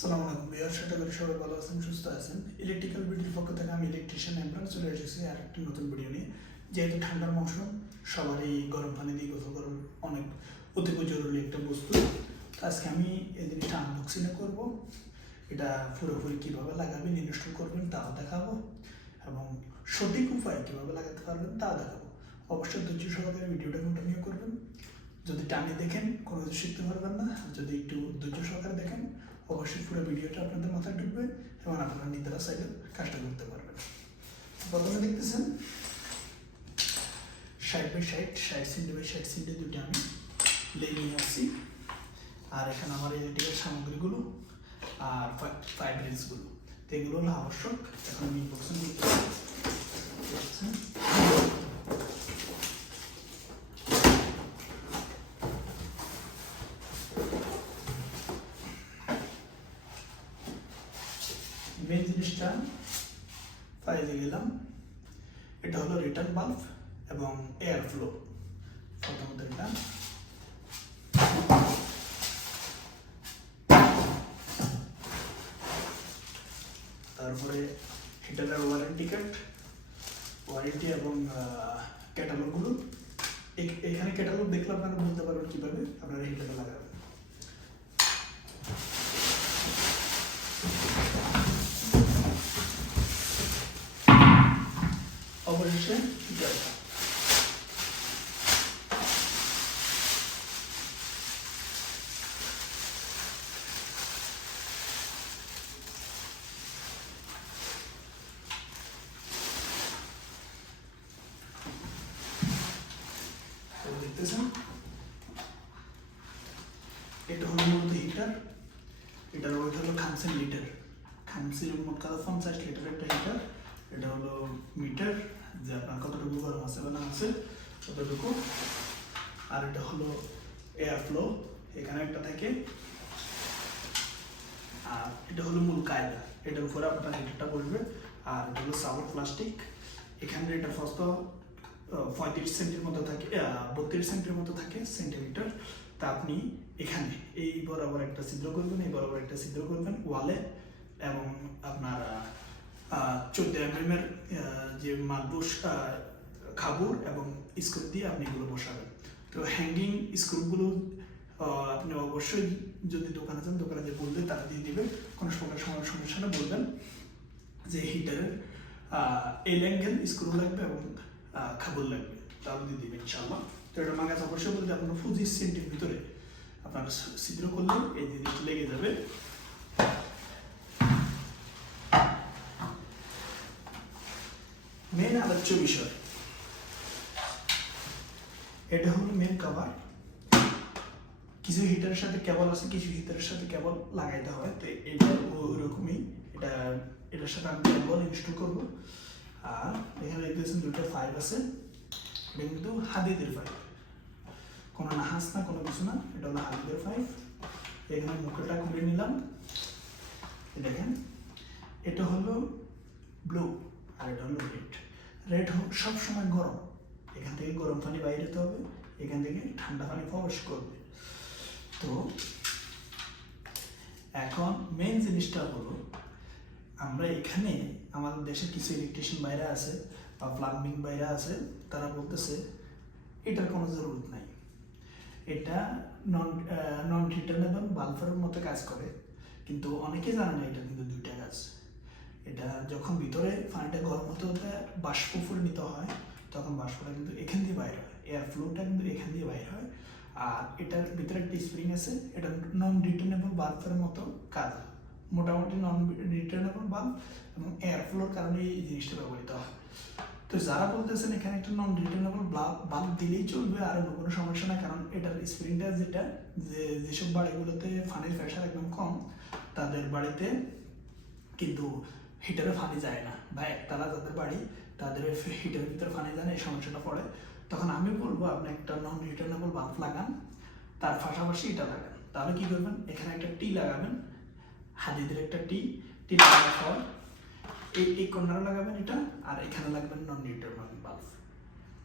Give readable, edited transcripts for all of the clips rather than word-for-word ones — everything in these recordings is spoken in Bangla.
আসসালামু আলাইকুম ভিউয়ার, আশা করি সবাই ভালো আছেন, সুস্থ আছেন। ইলেকট্রিক্যাল বিডির পক্ষ থেকে আমি ইলেকট্রিশিয়ান ইমরান চলে এসেছি আর একটি নতুন ভিডিও নিয়ে। যেহেতু ঠান্ডার মৌসুম, সবারই গরম পানি দিয়ে গোসল করার অনেক অতীব জরুরি একটা বস্তু। আজকে আমি এই জিনিসটা আনবক্সিং করব। এটা পুরোপুরি কীভাবে লাগাবেন, ইনস্টল করবেন তাও দেখাবো, এবং সঠিক উপায় কীভাবে লাগাতে পারবেন তাও দেখাবো। অবশ্যই ধৈর্য সহকারে ভিডিওটা কন্টিনিউ করবেন। যদি টানে দেখেন কোনো কিছু শিখতে পারবেন না, যদি একটু ধৈর্য সহকারে দেখেন অবশ্যই পুরো ভিডিওটা আপনাদের মাথায় ঢুকবে এবং আপনারা নিজেরা চাইলে কাজটা করতে পারবেন। প্রথমে দেখতেছেন 60x60 দুটো আমি লেগে নিয়ে আসছি, আর এখানে আমার ইলেকট্রিকের সামগ্রীগুলো আর ফাইভ রিলসগুলো, তো এগুলো হলো আবশ্যক। এখন আমি বক্সে মেন জিনিসটা পাইতে গেলাম। এটা হলো রিটার্ন বাল্ব এবং এয়ার ফ্লো। প্রথমত এটা তারপরে হিটারের ওয়ারেন্টি এবং ক্যাটালগুলো। এখানে ক্যাটালগ দেখলে আপনারা বুঝতে পারবেন কীভাবে আপনারা হিটারে লাগাবেন। অবশেষে হিটারটা দেখতেছেন, এটা হলো মূলত হিটার। এটার ওয়েট হলো 50 লিটার। 50 মোট কথা 50 লিটার একটা হিটার। এটা হলো মিটার, যে আপনার কতটুকু গরম আছে বা না আছে ততটুকু। আর এটা হলো এয়ার ফ্লো, এখানে একটা থাকে। আর এটা হলো মূল কায়দা, এটার উপরে আপনার হিটারটা বসবে। আর এটা হলো সাপোর্ট প্লাস্টিক। এখানে এটা ফস্ত 35 সেন্টির মতো থাকে, 32 সেন্টির মতো থাকে সেন্টিমিটার। তা আপনি এখানে এই বরাবর একটা ছিদ্র করবেন, এই বরাবর একটা ছিদ্র করবেন ওয়ালে, এবং আপনার 14 mm এর যে মালবুশ খাবুর এবং স্ক্রু দিয়ে আপনি এগুলো বসাবেন। তো হ্যাঙ্গিং স্ক্রুগুলো আপনি অবশ্যই যদি দোকানে যান, দোকানে যে বলবে তারা দিয়ে দিবে। কোনো সমস্যা না, বলবেন যে হিটারের এল অ্যাঙ্গেল স্ক্রু লাগবে এবং খাবুর লাগবে, তাহলে দিয়ে দিবে ইনশাল্লাহ। তো এটা আমার কাছে অবশ্যই বলতে আপনার 25 সেন্টির ভিতরে আপনার ছিদ্র করলে এই জিনিসটা লেগে যাবে। মেন আলোচ্য বিষয় এটা হলো মেন কভার। কিছু হিটারের সাথে কেবল আছে, কিছু হিটারের সাথে কেবল লাগাইতে হয়। তো এটা ওরকমই, এটার সাথে আমি কেবল ইনস্টল করবো। আর এখানে দেখতেছেন দুটো ফাইভ আছে, এটা কিন্তু হাদিদের ফাইভ, কোনো নাহাস না, কোনো কিছু না, এটা হলো হাদিদের ফাইভ। এখানে মুখটা খুলে নিলাম, দেখেন এটা হলো ব্লু আর এটা হলো রেড। রেড সবসময় গরম, এখান থেকে গরম পানি বাইরে যেতে হবে, এখান থেকে ঠান্ডা পানি প্রবেশ করবে। তো এখন মেন জিনিসটা হলো, আমরা এখানে আমাদের দেশে কিছু ইলেকট্রিশিয়ান বাইরে আছে বা প্লাম্বিং বাইরে আছে, তারা বলতেছে এটার কোনো জরুরত নাই, এটা নন রিটার্নেবল বাল্বের মতো কাজ করে। কিন্তু অনেকে জানে না এটা কিন্তু দুইটা কাজ। এটা যখন ভিতরে পানিটা গরম হতে হতে বাষ্প ফুলে নিতে হয়, তখন বাষ্পটা কিন্তু এখান দিয়ে বাইরে হয়, এয়ার ফ্লোটা কিন্তু এখান দিয়ে বাইরে হয়। আর এটার ভিতরে একটা স্প্রিং আছে, এটা নন রিটার্নেবল বাল্বের মতো কাজ, মোটামুটি নন রিটার্নেবল বাল্ব এবং এয়ার ফ্লোর কারণে এই জিনিসটা ব্যবহৃত হয়। তো যারা বলতেছেন এখানে একটা নন রিটার্নেবল বাল্ব দিলেই চলবে আর অন্য কোনো সমস্যা না, কারণ এটার স্প্রিংটা যেসব বাড়িগুলোতে পানির প্রেশার একদম কম, তাদের বাড়িতে কিন্তু হিটারে পানি যায় না, বা একতলা যাদের বাড়ি তাদের হিটারের ভিতরে পানি যায় না, এই সমস্যাটা পড়ে। তখন আমি বলবো আপনি একটা নন রিটার্নেবল বাল্ব লাগান, তার পাশাপাশি এটা লাগান। তাহলে কি করবেন, এখানে একটা টি লাগাবেন, হাদিদের একটা টি লাগানোর পর এই কর্নারে লাগাবেন এটা, আর এখানে লাগবেন নন রিটার্নেবল বাল্ব।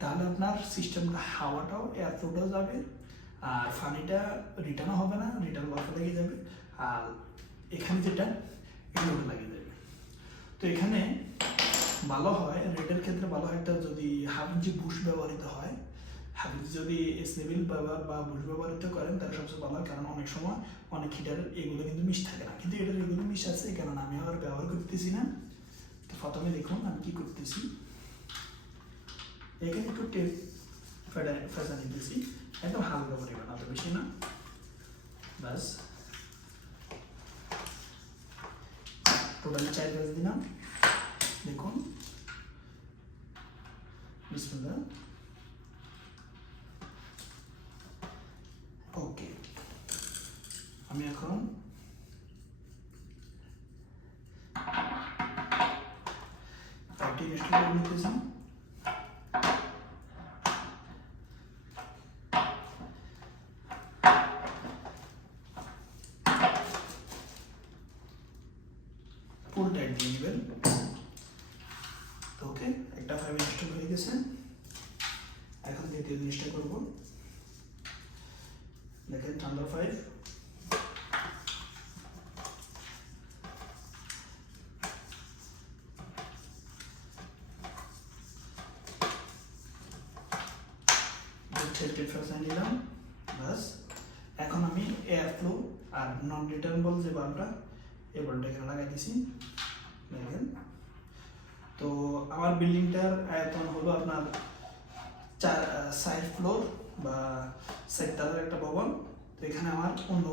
তাহলে আপনার সিস্টেমটা হাওয়াটাও এয়ার ফ্লোটাও যাবে, আর পানিটা রিটার্নও হবে না, রিটার্ন বাল্বে লেগে যাবে। আর এখানে যেটা এটা ওটা লাগিয়ে দেবে। তো এখানে ভালো হয় রেডের ক্ষেত্রে ভালো হয় একটা যদি হাফ ইঞ্চি বুশ ব্যবহৃত হয়, হাফ ইঞ্চি যদি স্নেবিল ব্যবহার বা বুশ ব্যবহৃত করেন তাহলে সবচেয়ে ভালো হয়, কারণ অনেক সময় অনেক হিটারের এগুলো কিন্তু মিশ থাকে না, কিন্তু এটার এগুলো মিশ আছে, কারণ আমি আর ব্যবহার করতেছি না। তো প্রথমে দেখুন আমি কি করতেছি, এখানে একটু টেপ ফেঁচা নিতেছি, একদম হালকা পরিমাণ, অত বেশি না, ব্যাস। টোটালি 4 পেজ দিলাম, দেখুন বিসমিল্লাহ। ওকে, আমি এখন পাইপটি ইনস্টল করে নিতেছি। ফুল টাইট দিয়ে নেবেন। তো ওকে, একটা ফাইভ ইনস্টল হয়ে গেছে। এখন দ্বিতীয় জিনিসটা করব, দেখেন থান্ডার 5 নিলাম, বাস। এখন আমি এয়ার ফ্লো আর নন রিটার্নেবল যে বাল্বটা, এই বাল্বটা এখানে লাগাই দিছি, দেখেন। তো আমার বিল্ডিংটার আয়তন হলো আপনার 4 ফ্লোর বা 4 তলার একটা ভবন। তো এখানে আমার কোনো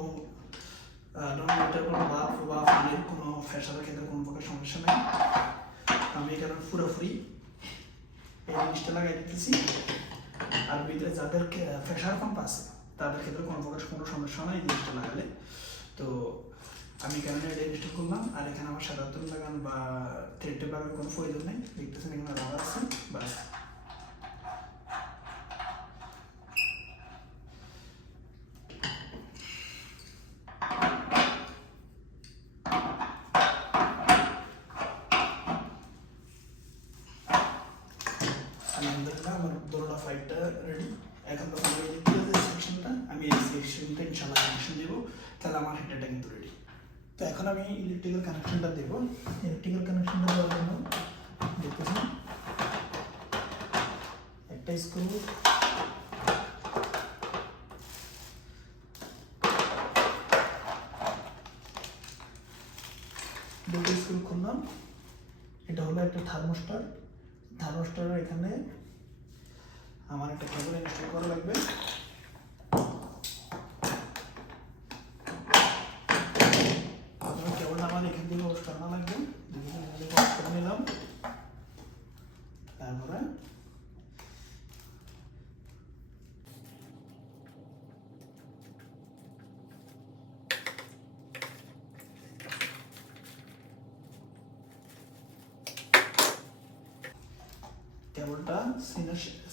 নন-রিটার্নেবল কোনো বাল্ব বা পানির কোনো ফ্যাশনের ক্ষেত্রে কোনো প্রকার সমস্যা নেই। আমি এখানে পুরোপুরি এই জিনিসটা লাগাই দিতেছি। আর ভিতরে যাদের প্রেশার পাম্প আছে তাদের ক্ষেত্রে কোনো প্রকার কোনো সমস্যা নেই এই জিনিসটা লাগালে। তো আমি এখানে এটা ইনস্টল করলাম, আর এখানে আমার সাধারণত লাগান বা থ্রেড টেপ লাগানোর কোনো প্রয়োজন নেই, দেখতেছেন এখানে রাবার আছে, বাস। আলহামদুলিল্লাহ আমার দোনোটা ফাইলটা রেডি। এখন তো আমি দ্বিতীয় যে সেকশনটা, আমি এই সেকশনটা ইনশাআল্লাহ কানেকশন দেবো, তাহলে আমার হিটারটা কিন্তু রেডি। তো এখন আমি ইলেকট্রিক্যাল কানেকশনটা দেবো। ইলেকট্রিক্যাল কানেকশনটা দেওয়ার জন্য দেখতেছি একটা স্ক্রু, দুটো স্ক্রু খুললাম। এটা হলো একটা থার্মোস্টার। থার্মোস্টারের এখানে আমার একটা কেবল ইনস্টল করা লাগবে। কেবলটা আমার এখান থেকে অফ করানো লাগবে, অফ করে নিলাম। তারপরে কেবলটা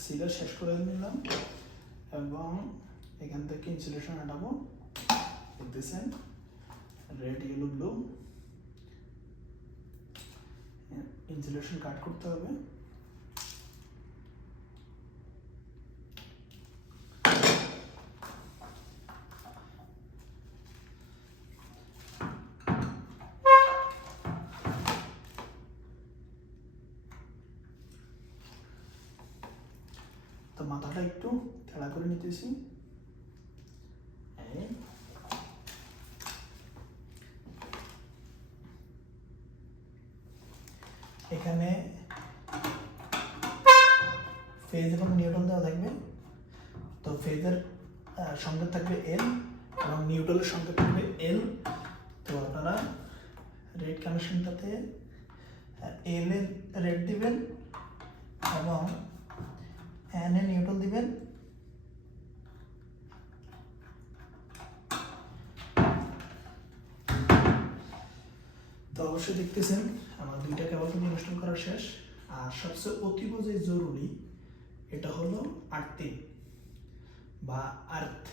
সিলার শেষ করে নিলাম এবং এখান থেকে ইনসুলেশন আনাবো, দেখতেছেন রেড ইয়েলো ব্লু। ইনসুলেশন কাট করতে হবে। তো মাথাটা একটু তেড়া করে নিতেছি। এখানে ফেজ এবং নিউট্রাল দেওয়া থাকবে। তো ফেজের সংকেত থাকবে এল এবং নিউট্রালের সংকেত থাকবে এল। তো আপনারা রেড কানেকশনটাতে এল এর রেড দিবেন এবং এন এ নিউট্রাল দিবেন। তো অবশ্যই দেখতেছেন আমার দুইটা কেবল কিন্তু ইনস্টল করা শেষ। আর সবচেয়ে অতীব যে জরুরি এটা হলো আর্থিং বা আর্থ।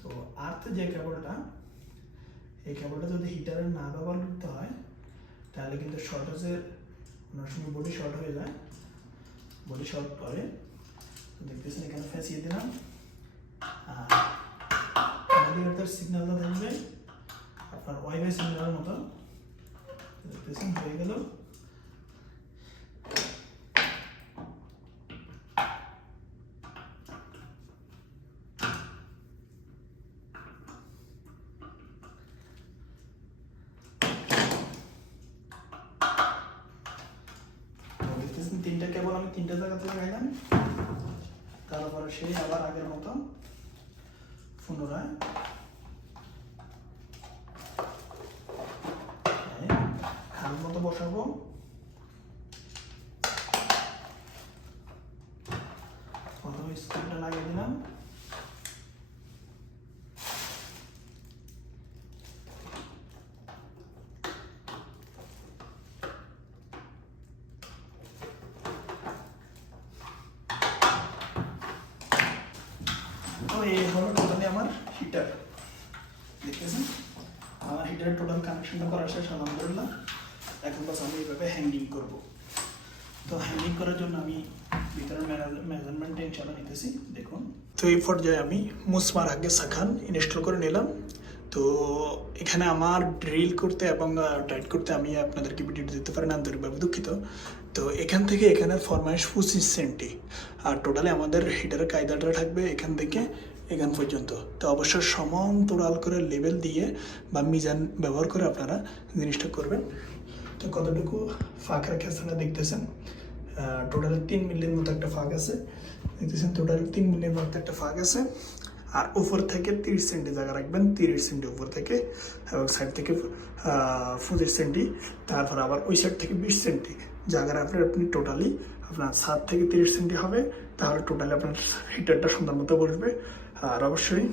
তো আর্থ যে কেবলটা, এই কেবলটা যদি হিটারে না ব্যবহার করতে হয় তাহলে কিন্তু শর্টেজের অনেক সময় বডি শর্ট হয়ে যায়, বডি শর্ট করে। দেখতেছেন এখানে ফেঁসিয়ে দিলাম। আর সিগন্যালটা থাকবে আর ওয়াইফাই সিগন্যালের মতো দেখতেছেন হয়ে গেল। তিনটা কেবল আমি তিনটা জায়গা থেকে লাগাইলাম, তারপরে সেই আবার আগের মতো পুনরায় খাল মতো বসাবো। প্রথমে স্ক্রুটা লাগিয়ে দিলাম, এই হলো টোটালি আমার হিটার। দেখতেছেন আমার হিটারের টোটাল কানেকশনটা করা শেষ আলহামদুলিল্লাহ। এখন বাস আমি এইভাবে হ্যাঙ্গিং করব। তো হ্যাঙ্গিং করার জন্য আমি ভিতরের মেজারমেন্টটা ইনশাআল্লাহ নিতেছি। দেখুন তো এই পর্যায়ে আমি মুসমার আগে সাখান ইনস্টল করে নিলাম। তো এখানে আমার ড্রিল করতে এবং টাইট করতে আমি আপনাদেরকে ভিডিও দিতে পারেন, আন্তরিকভাবে দুঃখিত। তো এখান থেকে এখানের ফরমাইশ 25 সেন্টি, আর টোটালি আমাদের হিটারের কায়দাটা থাকবে এখান থেকে এখান পর্যন্ত। তো অবশ্যই সমান্তরাল করে লেভেল দিয়ে বা মিজান ব্যবহার করে আপনারা জিনিসটা করবেন। তো কতটুকু ফাঁক রেখে আপনারা দেখতেছেন, টোটালি 3 মিলির মতো একটা ফাঁক আছে। দেখতেছেন টোটালি 3 মিলির মতো একটা ফাঁক আছে। আর উপর থেকে 30 সেন্টি জায়গা রাখবেন, 30 সেন্টি উপর থেকে, এবং সাইড থেকে 25 সেন্টি, তারপর আবার ওই সাইড থেকে 20 সেন্টি জায়গা রাখলে আপনি টোটালি আপনার 7 থেকে 30 সেন্টি হবে। তাহলে টোটালি আপনার হিটারটা সুন্দর মতো বসবে। আর অবশ্যই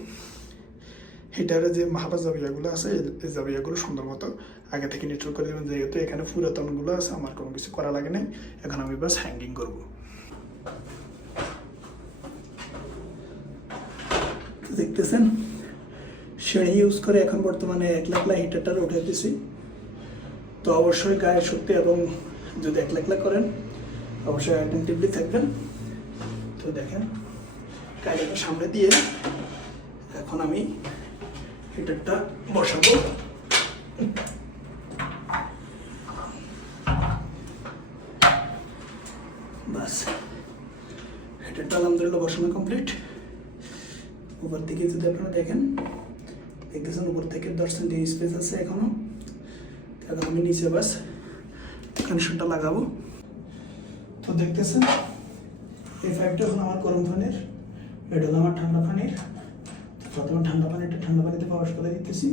হিটারে যে মাহাবা জাবিয়াগুলো আছে এই জাবিয়াগুলো সুন্দর মতো আগে থেকে নিট্রল করে দেবেন, যেহেতু এখানে পুরাতনগুলো আছে, আমার কোনো কিছু করা লাগে না। এখন আমি বাস হ্যাঙ্গিং করবো। দেখতেছেন সিঁড়ি ইউজ করে এখন বর্তমানে 1 লাখ হিটারটা উঠাইতেছি। তো অবশ্যই গায়ের শক্তি এবং যদি 1 লাখ করেন অবশ্যই অ্যাটেন্টিভলি থাকবেন। তো দেখেন কায়দাটা সামনে দিয়ে এখন আমি হিটারটা বসাবো। বাস হিটারটা আলহামদুলিল্লাহ বসানো কমপ্লিট। উপর দিকে যদি আপনারা দেখেন, দেখতেছেন উপর থেকে 10 সেন্টি স্পেস আছে এখনো। এখন আমি নিচে বাস কানেকশনটা লাগাবো। তো দেখতেছেন এই পাইপটা এখন আমার গরম পানির, এটা হলো আমার ঠান্ডা পানির। প্রথমে ঠান্ডা পানিতে প্রবেশ করে দিতেছি।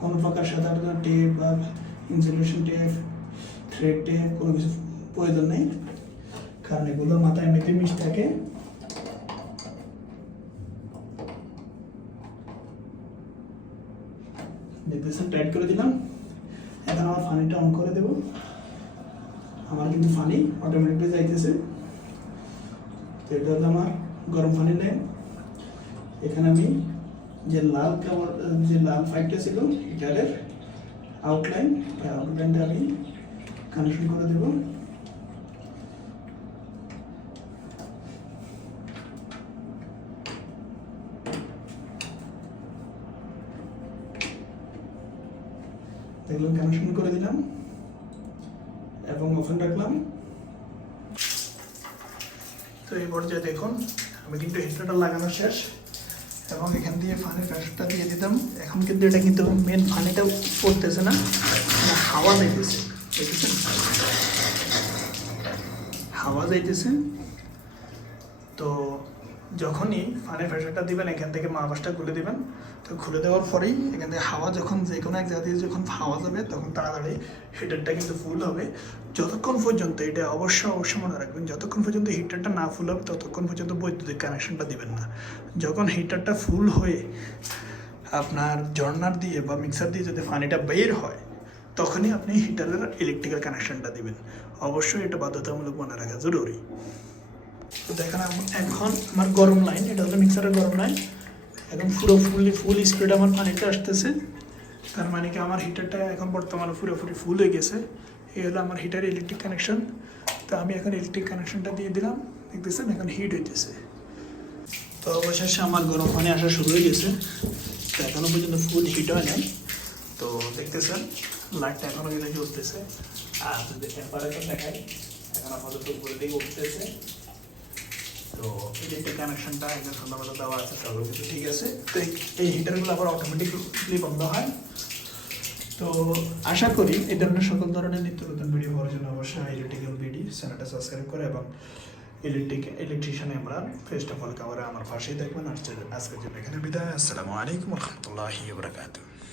কোনো প্রকার সাধারণ টেপ বা ইনসুলেশন টেপ, থ্রেড টেপ কোনো কিছু প্রয়োজন নেই, কারণ এগুলোর মাথায় এমনিতে মিশ থাকে। দেখতেছেন টাইট করে দিলাম। এখন আমার ফানিটা অন করে দেব। আমার কিন্তু ফানি অটোমেটিকলি যাইতেছে। তো এটা হলো আমার গরম পানি লাইন। এখানে আমি যে লাল পাইপটা ছিল হিটারের আউটলাইনটা আমি কানেকশন করে দেব। দেখলাম কানেকশন করে দিলাম এবং ওপেন রাখলাম। তো এই পর্যায়ে দেখুন আমি কিন্তু হিটারটা লাগানো শেষ এবং এখান দিয়ে ফানির প্রেশারটা দিয়ে দিতাম। এখন কিন্তু এটা কিন্তু মেন ফানিটা পড়তেছে না, হাওয়া যাইতেছে। দেখেছেন হাওয়া যাইতেছে। তো যখনই ফানির প্রেশারটা দিবেন এখান থেকে মাপাসটা খুলে দিবেন। তো খুলে দেওয়ার পরেই এখান থেকে হাওয়া যখন যে কোনো এক জায়গা দিয়ে যখন হাওয়া যাবে তখন তাড়াতাড়ি হিটারটা কিন্তু ফুল হবে। যতক্ষণ পর্যন্ত এটা অবশ্যই মনে রাখবেন, যতক্ষণ পর্যন্ত হিটারটা না ফুল হবে ততক্ষণ পর্যন্ত বৈদ্যুতিক কানেকশনটা দিবেন না। যখন হিটারটা ফুল হয়ে আপনার জর্নার দিয়ে বা মিক্সার দিয়ে যদি পানিটা বের হয় তখনই আপনি হিটারের ইলেকট্রিক্যাল কানেকশনটা দিবেন। অবশ্যই এটা বাধ্যতামূলক মনে রাখা জরুরি। তো দেখেন এখন আমার গরম লাইন, এটা হলো মিক্সারের গরম লাইন। এখন ফুল স্পিড আমার পানিটা আসতেছে। তার মানে কি আমার হিটারটা এখন বর্তমানে পুরোপুরি ফুল হয়ে গেছে। এই হলো আমার হিটারের ইলেকট্রিক কানেকশন। তো আমি এখন ইলেকট্রিক কানেকশনটা দিয়ে দিলাম। দেখতেছেন এখন হিট হইতেছে। তো অবশেষে আমার গরম পানি আসা শুরু হয়ে গেছে। তো এখনো পর্যন্ত ফুল হিট হয় নাই। তো দেখতেছেন লাইটটা এখনো কিন্তু জ্বলতেছে। আর যদি টেম্পারেচার দেখাই, এখন আপাতত উপরের দিকে উঠতেছে। তো ইলেকট্রিক কানেকশনটা একদম সুন্দরভাবে দেওয়া আছে, সব কিছু ঠিক আছে। তো এই হিটারগুলো আবার অটোমেটিকলি বন্ধ হয়। তো আশা করি এই ধরনের সকল ধরনের নিত্য নতুন ভিডিও পাওয়ার জন্য অবশ্যই ইলেকট্রিক্যাল বিডি চ্যানেলটা সাবস্ক্রাইব করে এবং ইলেকট্রিশিয়ান ইমরান ফেসটা ফলো করে আমার পাশেই দেখবেন। আজকের জন্য এখানে বিদায়। আসসালামু আলাইকুম রহমতুল্লাহি ওয়া বারাকাতুহু।